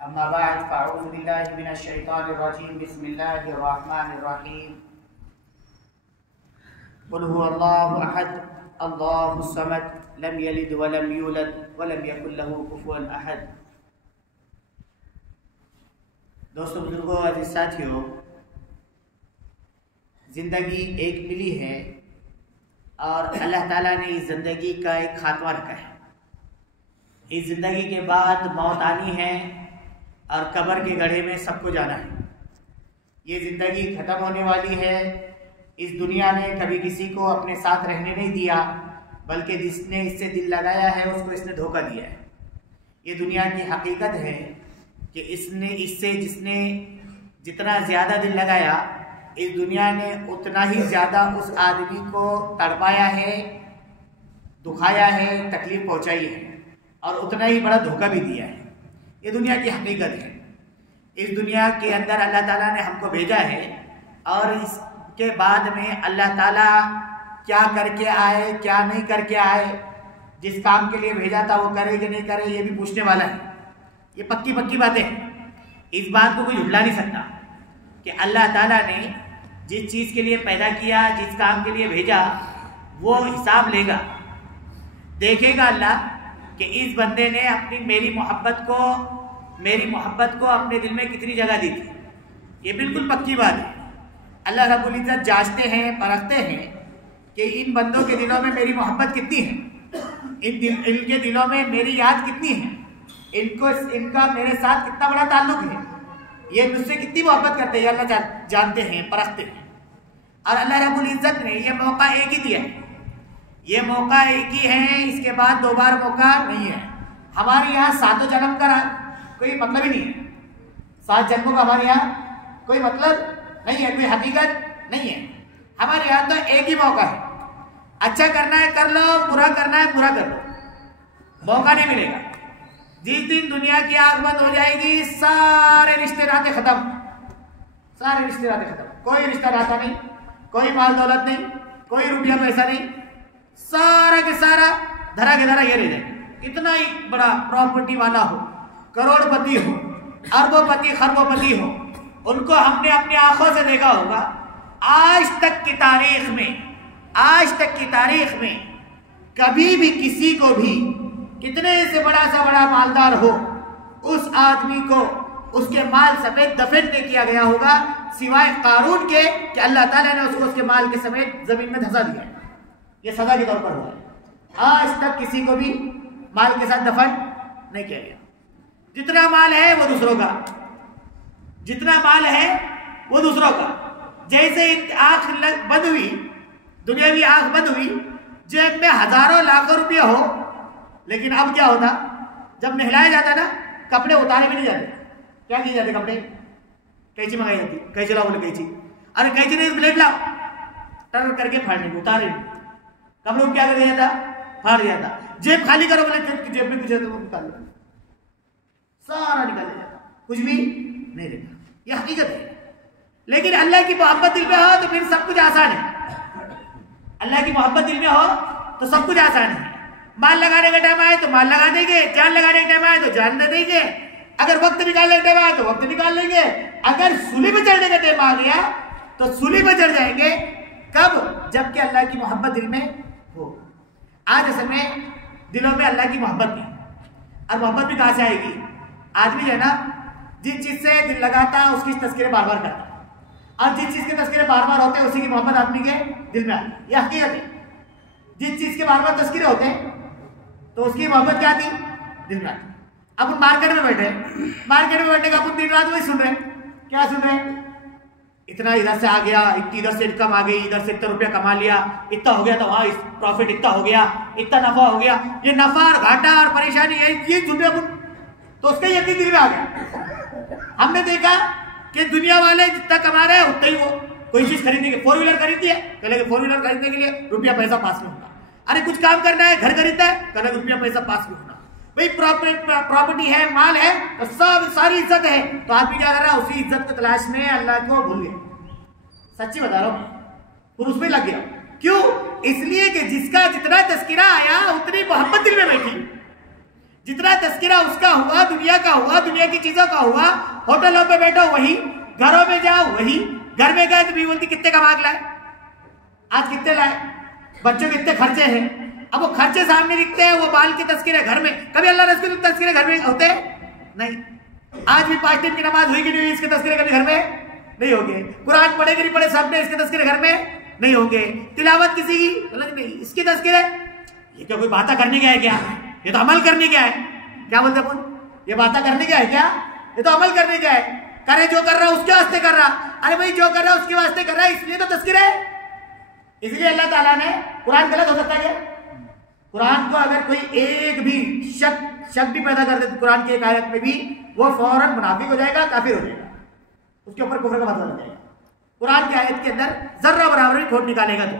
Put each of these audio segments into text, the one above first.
अम्मा बाद फ़अऊज़ु बिल्लाहि मिनश शैतानिर रजीम बिस्मिल्लाहिर रहमानिर रहीम क़ुल हुवल्लाहु अहद अल्लाहुस समद लम यलिद व लम यूलद व लम यकुल लहू कुफुवन अहद। दोस्तों, बुजुर्गों, अजीज साथियों, ज़िंदगी एक मिली है और अल्लाह ताला ने इस ज़िंदगी का एक खात्मा रखा है। इस ज़िंदगी के बाद मौत आनी है और कब्र के गड्ढे में सबको जाना है। ये ज़िंदगी ख़त्म होने वाली है। इस दुनिया ने कभी किसी को अपने साथ रहने नहीं दिया, बल्कि जिसने इससे दिल लगाया है उसको इसने धोखा दिया है। ये दुनिया की हकीकत है कि जिसने जितना ज़्यादा दिल लगाया, इस दुनिया ने उतना ही ज़्यादा उस आदमी को तड़पाया है, दुखाया है, तकलीफ पहुंचाई है और उतना ही बड़ा धोखा भी दिया है। ये दुनिया की हकीकत है। इस दुनिया के अंदर अल्लाह ताला ने हमको भेजा है और इसके बाद में अल्लाह ताला क्या करके आए, क्या नहीं करके आए, जिस काम के लिए भेजा था वो करे कि नहीं करे, ये भी पूछने वाला है। ये पक्की पक्की बातें हैं। इस बात को कोई झुठला नहीं सकता कि अल्लाह ताला ने जिस चीज़ के लिए पैदा किया, जिस काम के लिए भेजा, वो हिसाब लेगा। देखेगा अल्लाह कि इस बंदे ने मेरी मोहब्बत को अपने दिल में कितनी जगह दी थी। ये बिल्कुल पक्की बात है। अल्लाह रब्बुल इज़्ज़त जांचते हैं, परखते हैं कि इन बंदों के दिलों में मेरी मोहब्बत कितनी है, इनके दिलों में मेरी याद कितनी है, इनका मेरे साथ कितना बड़ा ताल्लुक है, ये मुझसे कितनी मोहब्बत करते हैं। अल्लाह जानते हैं, परखते हैं। और अल्लाह रब्बुल इज़्ज़त ने ये मौका एक ही दिया है। ये मौका एक ही है, इसके बाद दो बार मौका नहीं है। हमारे यहाँ सातों जन्म का कोई मतलब ही नहीं है। 7 जन्मों का हमारे यहाँ कोई मतलब नहीं है, कोई हकीकत नहीं है। हमारे यहाँ तो एक ही मौका है। अच्छा करना है कर लो, बुरा करना है बुरा कर लो। मौका नहीं मिलेगा। जिस दिन दुनिया की आग बंद हो जाएगी, सारे रिश्ते नाते खत्म, सारे रिश्ते नाते खत्म। कोई रिश्ता नाता नहीं, कोई माल दौलत नहीं, कोई रुपया पैसा नहीं, सारा के सारा धरा के धरा ये रह जाए। कितना ही बड़ा प्रॉपर्टी वाला हो, करोड़पति हो, अरबोपति खरबोपति हो, उनको हमने अपनी आंखों से देखा होगा। आज तक की तारीख में कभी भी किसी को भी कितने से बड़ा सा बड़ा मालदार हो, उस आदमी को उसके माल समेत दफन नहीं किया गया होगा, सिवाय कारून के कि अल्लाह ताला ने उसको उसके माल के समेत जमीन में धंसा दिया। ये सजा के तौर पर हुआ है। आज तक किसी को भी माल के साथ दफन नहीं किया गया। जितना माल है वो दूसरों का, जितना माल है वो दूसरों का। जैसे आंख बंद हुई, दुनियावी आंख बंद हुई, जेब में हजारों लाखों रुपया हो, लेकिन अब क्या होता, जब नहलाया जाता ना, कपड़े उतारे भी नहीं जाते। क्या किए जाते कपड़े? कैंची मंगाई जाती। कैंची लाओ, बोले कैंची। अरे कैंची नहीं, ब्लेड लाओ, टर करके फाड़ने को, उतारे कपड़ों को क्या कर दिया था? फाड़ दिया था। जेब खाली करो, बोले जेब में कुछ है तो निकाल लो, सारा निकाल दिया जाता, कुछ भी नहीं रहता। यह हकीकत है। लेकिन अल्लाह की मोहब्बत दिल में हो तो फिर सब कुछ आसान है। अल्लाह की मोहब्बत दिल में हो तो सब कुछ आसान है। माल लगाने का टाइम आए तो माल लगा देंगे, जान लगाने का टाइम आए तो जान दे देंगे, अगर वक्त निकालने का टाइम आए तो वक्त निकाल लेंगे, अगर सूली पे चढ़ने का टाइम आ गया तो सूली पे चढ़ जाएंगे। कब? जबकि अल्लाह की मोहब्बत दिल में हो। आज असल में दिलों में अल्लाह की मोहब्बत नहीं। और मोहब्बत भी कहाँ से आएगी? आदमी जो है ना, जिस चीज से दिल लगाता है उसकी तस्करें बार बार करता है, और जिस चीज के तस्करें बार बार होते हैं उसी की मोहब्बत आदमी के दिल में आती है। यह हकीकत है। जिस चीज के बार बार तस्करे होते हैं तो उसकी मोहब्बत क्या आती? दिल में आती। अब मार्केट में बैठे, मार्केट में बैठे का अपन दिन रात वही सुन रहे। क्या सुन रहे? इतना इधर से आ गया, इतनी इधर से इनकम आ गई, इधर से इतना रुपया कमा लिया, इतना हो गया तो वहां प्रॉफिट इतना हो गया, इतना नफा हो गया। ये नफा और घाटा और परेशानी ये सुन रहे अपन, तो उसका यकीन दिल में आ गया। हमने देखा कि दुनिया वाले जितना कमा रहे हैं उतना ही वो कोई चीज खरीदने के, 4 व्हीलर खरीदती है, कहले 4 व्हीलर खरीदने के लिए रुपया पैसा पास में होना। अरे कुछ काम करना है, घर खरीदना है, कहले रुपया पैसा पास में होना। भाई प्रॉपर्टी है, माल है, तो सब सारी इज्जत है, तो आदमी क्या कर रहा है? उसी इज्जत की तलाश में अल्लाह को भूल गया। सच्ची बता रहा हूं, पुरुष में लग गया। क्यों? इसलिए कि जिसका जितना तस्किरा आया उतनी मोहब्बत दिल में बैठी। जितना तस्करा उसका हुआ, दुनिया का हुआ, दुनिया की चीजों का हुआ, होटलों पे बैठो वही, घरों में जाओ वही, घर में गए तो भी बोलती कितने का मांग लाए, आज कितने लाए, बच्चों के कितने खर्चे हैं। अब वो खर्चे सामने दिखते हैं, वो बाल के तस्करे घर में, कभी अल्लाह रसूल के तस्करे घर में होते नहीं। आज भी 5 दिन की नमाज हुई कि नहीं हुई, इसके तस्करे कभी घर में नहीं होंगे। कुरान पढ़े कि नहीं पढ़े सब ने, इसके तस्करे घर में नहीं होंगे। तिलावत किसी की अलग नहीं, इसकी तस्करे, ये क्या कोई बातें करने गया है क्या, ये तो अमल करने क्या है, क्या बोलते अपन, ये बातें करने क्या है क्या, ये तो अमल करने क्या है, करे जो कर रहा उसके वास्ते कर रहा। अरे भाई जो कर रहा उसके वास्ते कर रहा है, इसलिए तो तस्करे है। इसलिए अल्लाह ताला ने, कुरान गलत हो सकता है, कुरान को अगर कोई एक भी शक भी पैदा कर दे तो कुरान की एक आयत में भी, वो फौरन मुनाफिक हो जाएगा, काफिर हो जाएगा, उसके ऊपर कुफ्र का मतलब लग जाएगा। कुरान की आयत के अंदर जर्रा बराबर भी खोट निकालेगा तो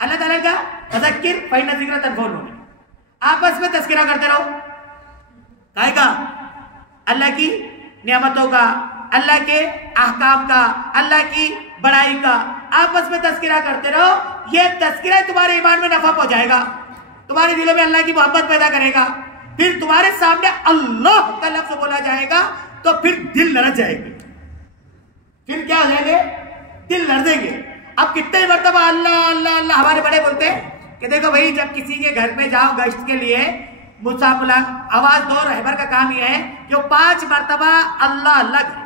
अल्लाह ताला का तज़क्किर फ़इन्न ज़िक्रा तनफ़उल मुमिनीन, आपस में तज़किरा करते रहो, काहे का, अल्लाह की नियामतों का, अल्लाह के अहकाम का, अल्लाह की बड़ाई का, आपस में तज़किरा करते रहो। ये तज़किरा तुम्हारे ईमान में नफा पहुंचाएगा, तुम्हारे दिलों में अल्लाह की मोहब्बत पैदा करेगा। फिर तुम्हारे सामने अल्लाह का लफ्ज़ बोला जाएगा तो फिर दिल लरज जाएगी, फिर क्या हो जाएंगे, दिल लरजेंगे। अब कितने मरतबा अल्लाह अल्लाह अल्लाह हमारे बड़े बोलते हैं कि देखो भाई, जब किसी के घर में जाओ गश्त के लिए, मुसाफिला आवाज दो, रहबर का काम यह है कि 5 मरतबा अल्लाह अल्लाह करे।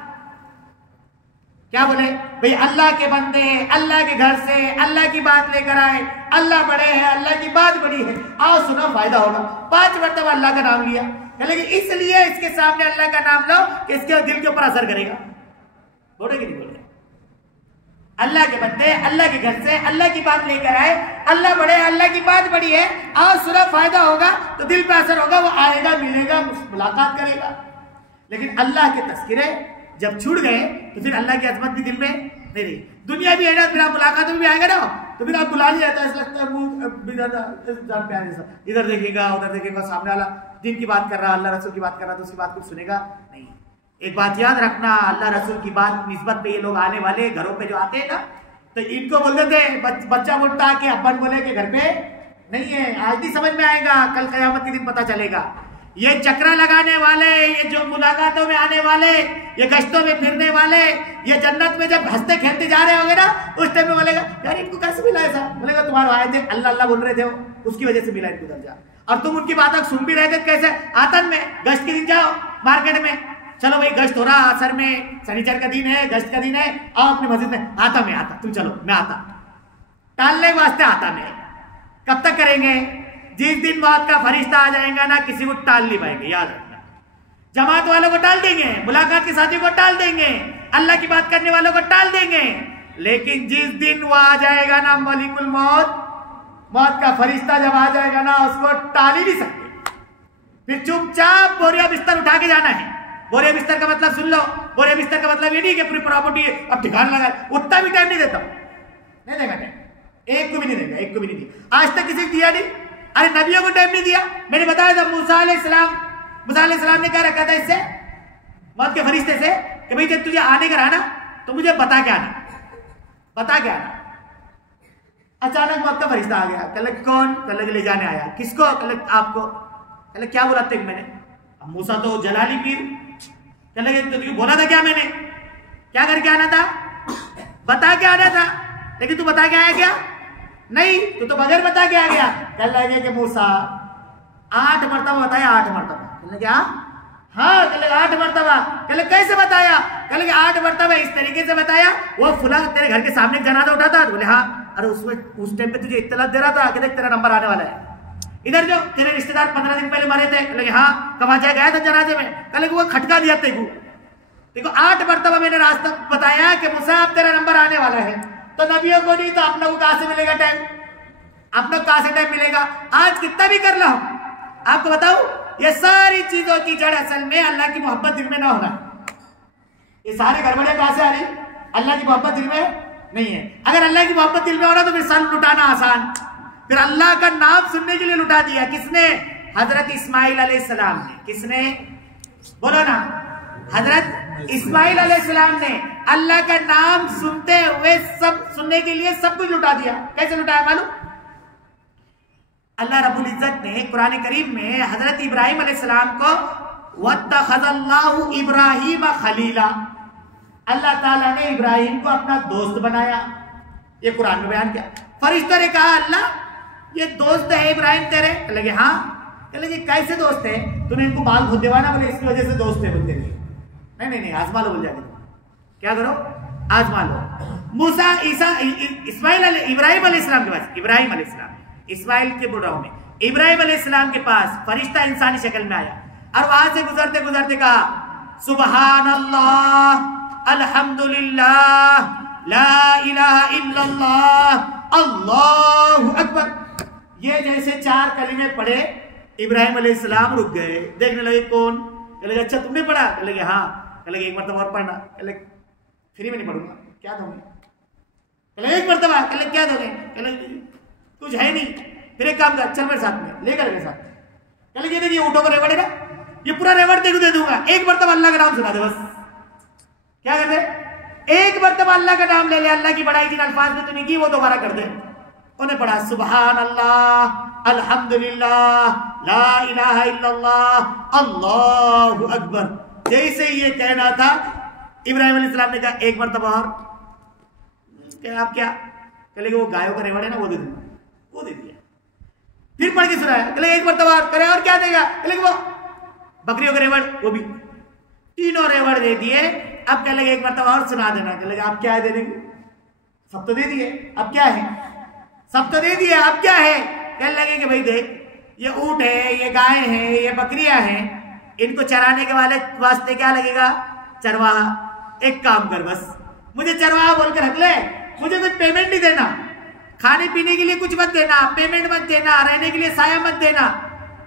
क्या बोले भाई, अल्लाह के बंदे अल्लाह के घर से अल्लाह की बात लेकर आए, अल्लाह बड़े हैं, अल्लाह की बात बड़ी है, आओ सुनो फायदा होगा। 5 मरतबा अल्लाह का नाम लिया, लेकिन इसलिए इसके सामने अल्लाह का नाम लो कि इसके दिल के ऊपर असर करेगा, बोले कि नहीं बोले। अल्लाह के बंदे अल्लाह के घर से अल्लाह की बात लेकर आए, अल्लाह बड़े, अल्लाह की बात बड़ी है, आओ सुनो फायदा होगा, तो दिल पे असर होगा, वो आएगा, मिलेगा, मुलाकात करेगा। लेकिन अल्लाह के तज़किरे जब छूट गए तो फिर अल्लाह की अजमत भी दिल में नहीं रही। दुनिया भी है ना, फिर आप मुलाकात में भी आएगा ना, तो फिर आप बुला नहीं जाता, ऐसा लगता है इधर देखेगा उधर देखेगा, सामने वाला दिन की बात कर रहा, अल्लाह रसूल की बात कर रहा, तो उसकी बात कुछ सुनेगा नहीं। एक बात याद रखना, अल्लाह रसूल की बात निस्बत पे ये लोग आने वाले घरों पे जो आते हैं ना, तो इनको बोलते थे बच्चा बोलता कि अब्बन बोले कि घर पे नहीं है, आज नहीं समझ में आएगा, कल क़यामत के दिन पता चलेगा। ये चक्रा लगाने वाले, ये जो मुलाकातों में आने वाले, ये गश्तों में फिरने वाले, ये जन्नत में जब हंसते खेलते जा रहे होंगे ना, उस टाइम में बोलेगा यार इनको कैसे मिला ऐसा, बोलेगा तुम्हारे आए थे अल्लाह अल्लाह बोल रहे थे, उसकी वजह से मिला इनको दर्जा, और तुम उनकी बात सुन भी रहे थे कैसे, आतन में गश्त के दिन जाओ मार्केट में, चलो भाई गश्त हो रहा असर में, शनिचर का दिन है, गश्त का दिन है, आओ अपनी मस्जिद में, आता मैं आता, तुम चलो मैं आता, टालने के वास्ते आता मैं। कब तक करेंगे, जिस दिन मौत का फरिश्ता आ जाएगा ना, किसी को टाल नहीं पाएंगे, याद रखना। जमात वालों को टाल देंगे, मुलाकात के साथियों को टाल देंगे, अल्लाह की बात करने वालों को टाल देंगे, लेकिन जिस दिन वो आ जाएगा ना मलिकुल मौत, मौत का फरिश्ता जब आ जाएगा ना, उसको टाल ही नहीं सकते। फिर चुपचाप बोरिया बिस्तर उठा के जाना है। बोरिया बिस्तर का मतलब सुन लो, बोरिया बिस्तर का मतलब ये नहीं कि पूरी प्रॉपर्टी अब ठिकाना लगा, उतना भी टाइम नहीं देता, नहीं देगा टाइम, एक को भी नहीं देगा, एक को भी नहीं दिया, आज तक किसी को दिया नहीं। अरे नबियों को टाइम नहीं दिया, मैंने बताया था मूसा अलैहिस्सलाम ने क्या रखा था इससे, मौत के फरिश्ते से, कि भाई जब तुझे आने का रहा ना तो मुझे बता के आना, बता के आना। अचानक मौत का फरिश्ता आ गया, कल कौन, कल ले जाने आया, किसको, कल आपको, कल क्या बोला था मैंने, अब मूसा तो जलाली पीर, कल तुझे बोला था क्या, मैंने क्या करके आना था, बता के आना था, लेकिन तू बता के आया क्या, नहीं तू तो बगैर बता के आ गया। कल लगे कि मूसा 8 मरतबा बताया, 8 मरतबा, कल क्या, हाँ कल 8 मरतबा, कल कैसे बताया, कल 8 मरतबा इस तरीके से बताया, वो फुला तेरे घर के सामने जनाजा उठाता, बोले हाँ, अरे उसमें उस टाइम पे तुझे इत्तला दे रहा था कि देख तेरा नंबर आने वाला है। इधर जो तेरे रिश्तेदार 15 दिन पहले मरे थे, कल हाँ कमाचा गया था जनाजे में, कल वो खटका दिया देखो 8 मरतबा मैंने रास्ता बताया कि मूसा अब तेरा नंबर आने वाला है। तो नबियों को नहीं तो अपने को कहां से मिलेगा टाइम, अपने को कहां से टाइम मिलेगा। आज कितना भी कर लो, आपको बताऊं ये सारी चीजों की जड़ असल में अल्लाह की मोहब्बत दिल में ना होना। ये सारे गड़बड़े कहां से आ रही, अल्लाह की मोहब्बत दिल में नहीं है। अगर अल्लाह की मोहब्बत दिल में होना तो फिर सन लुटाना आसान, फिर अल्लाह का नाम सुनने के लिए लुटा दिया किसने, हजरत इस्माइल अलैहिस्सलाम ने। किसने, बोलो ना, हजरत इस्माइल अलैहिस्सलाम ने अल्लाह का नाम सुनते हुए सब सुनने के लिए सब कुछ लुटा दिया। कैसे लुटाया मालूम, अल्लाह रब्बुल इज्जत ने कुरान करीम में हजरत इब्राहिम अलैहिस्सलाम को वत्तखज़ल्लाहु इब्राहीम खलीला, अल्लाह ताला ने इब्राहिम को अपना दोस्त बनाया। ये कुरान में बयान किया। फरिश्तों ने कहा अल्लाह ये दोस्त है इब्राहिम तेरे? लगे हाँ। लगे कैसे दोस्त है? तूने इनको बाल धो देवाना, बोले इसकी वजह से दोस्त है बोलते नहीं। नहीं आजमा लो बोल जाएंगे। क्या करो? आजमा लो। मूसा ईसा इस्माइल इब्राहिम अलैहिस्सलाम के पास, इब्राहिम अलैहिस्सलाम इस्माइल के बुढ़ाओं में इब्राहिम अलैहिस्सलाम के पास फरिश्ता इंसानी शक्ल में आया और वहां से गुजरते गुजरते कहा सुबहान अल्लाह अल्हम्दुलिल्लाह ला इलाहा इल्लल्लाह अल्लाहु अकबर। ये जैसे 4 कलिमे पढ़े इब्राहिम अलैहिस्सलाम रुक गए, देखने लगे कौन? कह लगे अच्छा तुमने पढ़ा? कह लगे हाँ। कह लगे एक मरतबा और पढ़ना। कह लगे फ्री में नहीं पढ़ूंगा, क्या दोगे? कह लगे एक मरतबा। कह लगे क्या दोगे? कह लगे कुछ है नहीं। फिर एक काम कर, चल मेरे साथ में, लेकर मेरे साथ। कह लगे देखिए ऊँटों को रेवड़ है ना, ये पूरा रेवड़ तेरे को दे दूंगा, एक मरतबा अल्लाह का नाम सुना दे बस। क्या कर दे? एक मरतबा अल्लाह का नाम ले ले, अल्लाह की बड़ाई जिन अल्फाज में तूने की वो दोबारा कर दे। उन्हें पढ़ा सुबहान अल्लाह अल्हम्दुलिल्लाह ला इलाहा इल्लल्लाह अल्लाहु अकबर। जैसे ये कहना था इब्राहिम अलैहिस्सलाम ने कहा एक मरतबा और। आप क्या? कह वो गायों का रेवड़ है ना वो दे दूंगा, वो दे दिया। फिर पढ़ के सुनाया, कह एक मरतबा और। करे और क्या देगा? कह वो बकरियों का रेवड़, वो भी 3 रेवड़ दे दिए। अब कह लगे एक मरतबा और सुना देना। कह लगे आप क्या है देने को? सब तो दे दिए, अब क्या है? सब तो दे दिए, अब क्या है? कहने लगे कि भाई देख ये ऊंट है, ये गाय है, ये बकरियां हैं, इनको चराने के वास्ते क्या लगेगा? चरवाहा। एक काम कर बस, मुझे चरवाहा बोलकर रख ले, मुझे कुछ पेमेंट नहीं देना, खाने पीने के लिए कुछ मत देना, पेमेंट मत देना, रहने के लिए साया मत देना,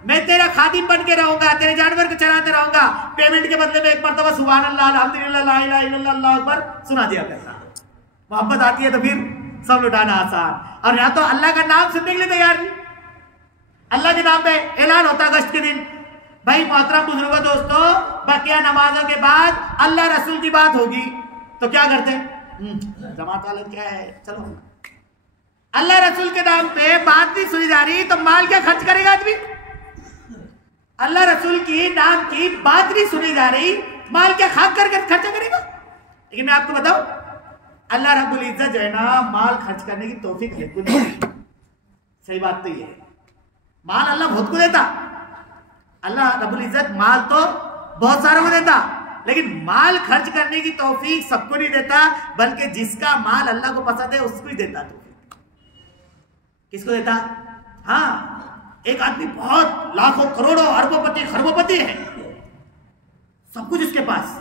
मैं तेरा खादिम बन के रहूंगा, तेरे जानवर को चराते रहूंगा, पेमेंट के बदले में एक मरतबा सुभान अल्लाह अल्हम्दुलिल्लाह ला इलाहा इल्लल्लाह अल्लाहु अकबर सुना दिया करना। मोहब्बत आती है तो फिर सब लुटाना आसान। और यहाँ तो अल्लाह का नाम सुनने के लिए तैयार नहीं। अल्लाह के नाम पे ऐलान होता अगस्त के दिन। भाई मोहतरम बुजुर्गों दोस्तों, बकिया नमाजों के बाद अल्लाह रसूल की बात होगी तो क्या करते? जमात वाले क्या है, चलो अल्लाह रसूल के नाम पे बात नहीं सुनी जा रही तो माल क्या खर्च करेगा आदमी? अल्लाह रसूल की नाम की बात नहीं सुनी जा रही, माल क्या खाक करके खर्चा करेगा? लेकिन मैं आपको बताऊं, अल्लाह रब्बुल इज्जत जो है ना, माल खर्च करने की तौफीक है कुछ नहीं। सही बात तो ये है, माल अल्लाह बहुत को देता। अल्लाह रब्बुल इज्जत माल तो बहुत सारों को देता, लेकिन माल खर्च करने की तौफीक सबको नहीं देता, बल्कि जिसका माल अल्लाह को पसंद है उसको ही देता। तौफीक किसको देता? हाँ, एक आदमी बहुत लाखों करोड़ों अरबोपति खरबोपति है, सब कुछ उसके पास।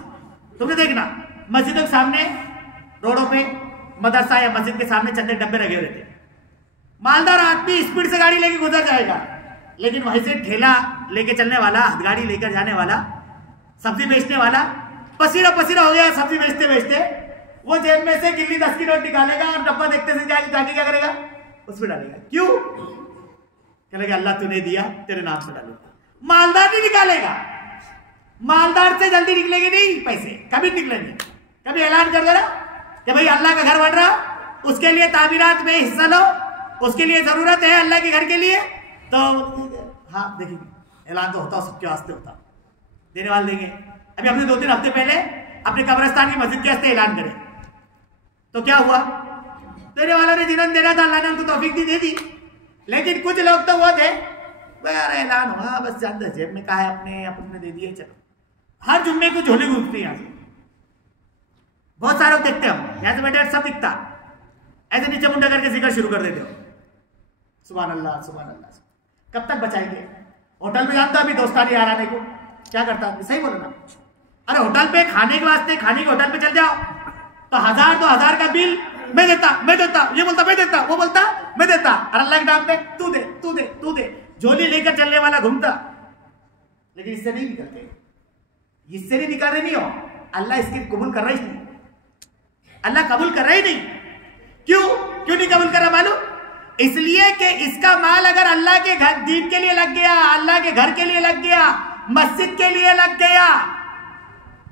तुमने देखना मस्जिदों के सामने, रोडों पे, मदरसा या मस्जिद के सामने चंदे डब्बे लगे हुए थे। मालदार आदमी स्पीड से गाड़ी लेके गुजर जाएगा, लेकिन वहीं से ठेला लेके चलने वाला, हथगाड़ी लेकर जाने वाला, सब्जी बेचने वाला पसीना पसीना हो गया सब्जी बेचते बेचते, वो जेब में से गिल्ली 10 की नोट निकालेगा और डब्बा देखते से जाके क्या करेगा? उसमें डालेगा। क्यों? कहेगा अल्लाह तूने दिया, तेरे नाम से डालूंगा। मालदार नहीं निकालेगा, मालदार से जल्दी निकलेंगे नहीं पैसे, कभी निकलेंगे। कभी ऐलान कर दे रहा कि भाई अल्लाह का घर बन रहा, उसके लिए तामीरात में हिस्सा लो, उसके लिए जरूरत है अल्लाह के घर के लिए, तो हाँ देखिए ऐलान तो होता, सबके वास्ते होता, देने वाले देंगे। अभी हमने 2-3 हफ्ते पहले अपने कब्रिस्तान की मस्जिद के वास्ते ऐलान करे, तो क्या हुआ? देने वालों ने जिन्होंने देना था अल्लाह ने उनको तौफीक दी, दे दी। लेकिन कुछ लोग तो वो थे, यार ऐलान हुआ बस जानते जेब में कहा है अपने दे दिए, चलो। हर जुम्मे को झोली घूमती है यहाँ से, बहुत सारे लोग देखते हम यहाँ से बैठे सब दिखता, ऐसे नीचे मुंडा करके जिक्र शुरू कर देते हो, सुभान अल्लाह सुभान अल्लाह। कब तक बचाएंगे? होटल में जानता अभी दोस्तानी यार आने को क्या करता है? सही बोलो ना। अरे होटल पे खाने के वास्ते, खाने के होटल पे चल जाओ तो 1000-2000 का बिल मैं देता, ये बोलता मैं देता, वो बोलता मैं देता, और अल्लाह के नाम पे तू दे तू दे तू दे, झोली लेकर चलने वाला घूमता। लेकिन इससे नहीं निकलते, इससे नहीं निकल रहे नहीं हो, अल्लाह इसकी कबूल कर रहा ही नहीं, अल्लाह कबूल कर रहा ही नहीं। क्यों नहीं कबूल कर रहा मालूम? इसलिए कि इसका माल अगर अल्लाह के घर दीन के लिए लग गया, अल्लाह के घर के लिए लग गया, मस्जिद के लिए लग गया,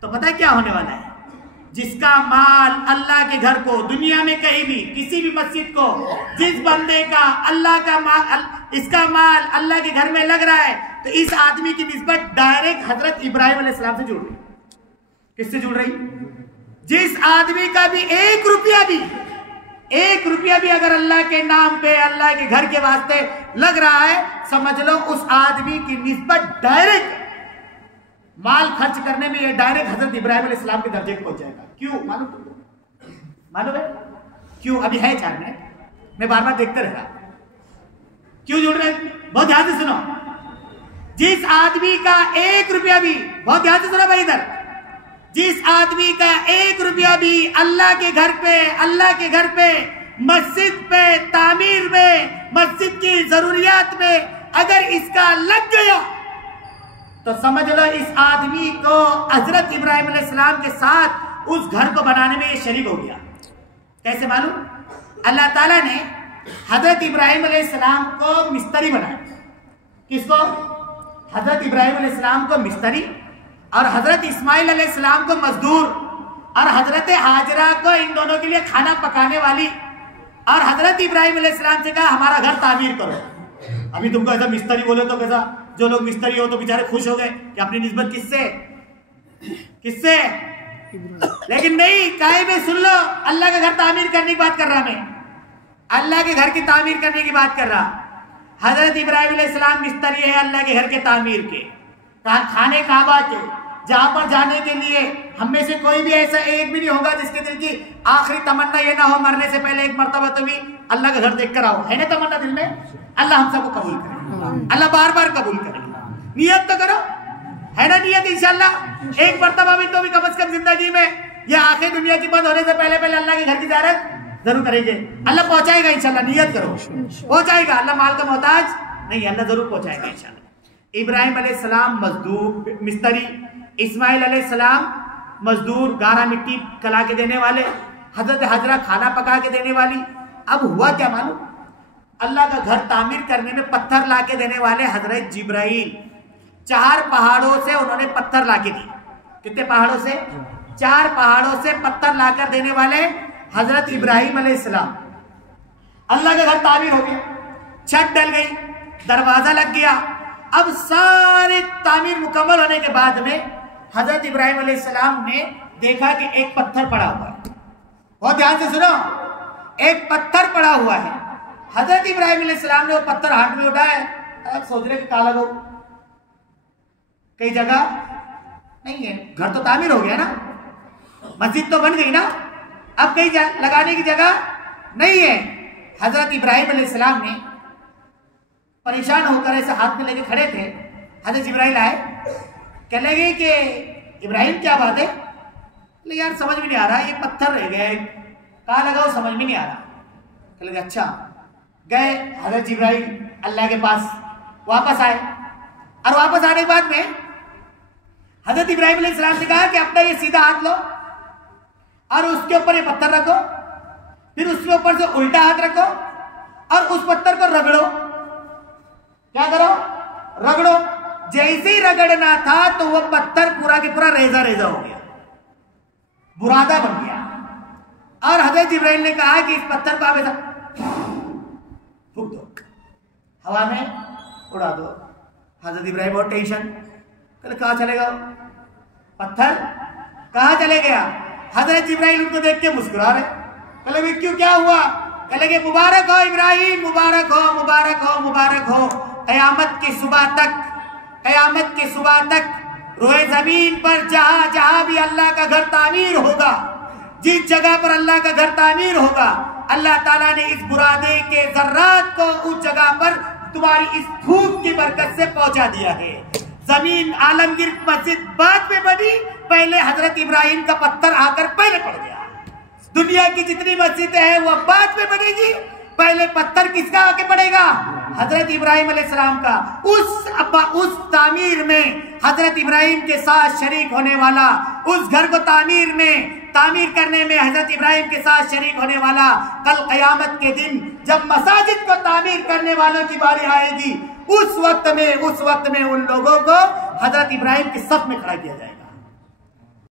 तो पता है क्या होने वाला है? जिसका माल अल्लाह के घर को दुनिया में कहीं भी किसी भी मस्जिद को जिस बंदे का अल्लाह का माल इसका माल अल्लाह के घर में लग रहा है तो इस आदमी की निस्बत डायरेक्ट हजरत इब्राहिम अलैहिस्सलाम से जुड़ रही। किससे जुड़ रही? जिस आदमी का भी एक रुपया भी अगर अल्लाह के नाम पे अल्लाह के घर के वास्ते लग रहा है, समझ लो उस आदमी की निस्बत डायरेक्ट माल खर्च करने में ये डायरेक्ट हजरत इब्राहिम अलैहिस्सलाम के दर्जे को पहुंच जाएगा। क्यों मालूम है? क्यों? अभी है 4 मिनट, मैं बार बार देखते रहता। क्यों जुड़ रहे? बहुत ध्यान से सुनो। जिस आदमी का 1 रुपया भी, बहुत ध्यान से सुनो भाई इधर, जिस आदमी का 1 रुपया भी अल्लाह के घर पे मस्जिद पे तामीर में मस्जिद की जरूरियात में अगर इसका लग गया तो समझ लो इस आदमी को हजरत इब्राहिम अलैहिस्सलाम के साथ उस घर को बनाने में ये शरीक हो गया। कैसे मालूम? अल्लाह ताला ने हजरत इब्राहिम अलैहिस्सलाम को मिस्त्री बनाया। किसको? हजरत इब्राहिम अलैहिस्सलाम को मिस्त्री और हजरत इस्माइल अलैहिस्सलाम को मजदूर और हजरत हाजरा को इन दोनों के लिए खाना पकाने वाली और हजरत इब्राहिम अलैहिस्सलाम से कहा हमारा घर तामीर करो। अभी तुमको ऐसा मिस्त्री बोले तो कैसा? जो लोग मिस्त्री हो तो बेचारे खुश हो गए कि अपनी निस्बत किससे? लेकिन नहीं, काहे में सुन लो, अल्लाह का घर तामीर करने की बात कर रहा मैं, अल्लाह के घर की तामीर करने की बात कर रहा। हजरत इब्राहिम अलैहिस्सलाम मिस्त्री है अल्लाह के घर के तामीर के, खाने काबा के, जहां पर जाने के लिए हम में से कोई भी ऐसा एक भी नहीं होगा जिसके दिल की आखिरी तमन्ना ये ना हो मरने से पहले एक मर्तबा तो भी अल्लाह का घर देख कर आओ। है ना तमन्ना दिल में? अल्लाह हम सबको कबूल करे, अल्लाह बार बार कबूल करे। नियत तो करो, है ना नियत? इंशाल्लाह एक मर्तबा भी तो भी कम से कम जिंदगी में या आखिर दुनिया की बंद होने से पहले अल्लाह के घर की ज़ियारत जरूर करेंगे। अल्लाह पहुंचाएगा इंशाल्लाह, नियत करो, पहुंचाएगा। अल्लाह माल का मोहताज नहीं, अल्लाह जरूर पहुंचाएगा इंशाल्लाह। इब्राहिम अलैहिस्सलाम मजदूर मिस्त्री, इस्माइल अलैहिस्सलाम मजदूर गारा मिट्टी कला के देने वाले, हजरत हाजरा खाना पका के देने वाली। अब हुआ क्या मालूम? अल्लाह का घर तामीर करने में पत्थर ला के देने वाले हजरत जिब्राइल 4 पहाड़ों से उन्होंने पत्थर ला के दिए। कितने पहाड़ों से? 4 पहाड़ों से पत्थर लाकर देने वाले हजरत इब्राहिम अलैहिस्सलाम। अल्लाह का घर तामीर हो गया, छत डल गई, दरवाजा लग गया। अब सारे तामीर मुकम्मल होने के बाद में हजरत इब्राहिम अलैहिस्सलाम ने देखा कि एक पत्थर पड़ा हुआ है। बहुत ध्यान से सुनो, एक पत्थर पड़ा हुआ है। हजरत इब्राहिम अलैहिस्सलाम ने वो पत्थर हाथ में उठाया, सोच रहे कि काला गो कई जगह नहीं है, घर तो तामीर हो गया ना, मस्जिद तो बन गई ना, अब कहीं लगाने की जगह नहीं है। हजरत इब्राहिम अलैहिस्सलाम ने परेशान होकर ऐसे हाथ में लेके खड़े थे। हजरत जिब्राइल आए, कह लगे कि इब्राहिम क्या बात है? यार समझ में नहीं आ रहा, ये पत्थर रह गए, कहाँ लगाओ समझ में नहीं आ रहा। कह लगे अच्छा। गए हजरत जिब्राइल अल्लाह के पास, वापस आए और वापस आने के बाद में हजरत इब्राहिम अलैहिस्सलाम से कहा कि अपना ये सीधा हाथ लो और उसके ऊपर ये पत्थर रखो, फिर उसके ऊपर से उल्टा हाथ रखो और उस पत्थर को रगड़ो। क्या करो? रगड़ो। जैसे ही रगड़ना था तो वह पत्थर पूरा के पूरा रेजा रेजा हो गया, बुरादा बन गया। और हजरत जिब्राइल ने कहा कि इस पत्थर को आप ऐसा फूंक दो, हवा में उड़ा दो। हजरत इब्राहिम बहुत टेंशन, कहले कहाँ चलेगा पत्थर, कहाँ चले गया? हजरत जिब्राइल उनको देख के मुस्कुरा रहे। कहले भाई क्यों, क्या हुआ? कहले कि मुबारक हो इब्राहिम, मुबारक हो, मुबारक हो, मुबारक हो। कयामत की सुबह तक, कयामत की सुबह तक रोए जमीन पर जहां जहां भी अल्लाह का घर तामीर होगा, जिस जगह पर अल्लाह का घर तामीर होगा, अल्लाह ताला ने इस बुरादे के जर्रात को उस जगह पर तुम्हारी इस फूंक की बरकत से पहुंचा दिया है। जमीन आलमगीर मस्जिद बाद में बनी, पहले हजरत इब्राहिम का पत्थर आकर पहले पड़ गया। दुनिया की जितनी मस्जिदें हैं वह बाद में बनेगी, पहले पत्थर किसका आके पड़ेगा? हजरत इब्राहिम अलैहिस्सलाम का। उस तामीर में हजरत इब्राहिम के साथ शरीक होने वाला, उस घर को तामीर करने में हजरत इब्राहिम के साथ शरीक होने वाला, कल क़यामत के दिन जब मसाजिद को तामीर करने वालों की बारी आएगी, उस वक्त में उन लोगों को हजरत इब्राहिम के सफ में खड़ा किया जाएगा।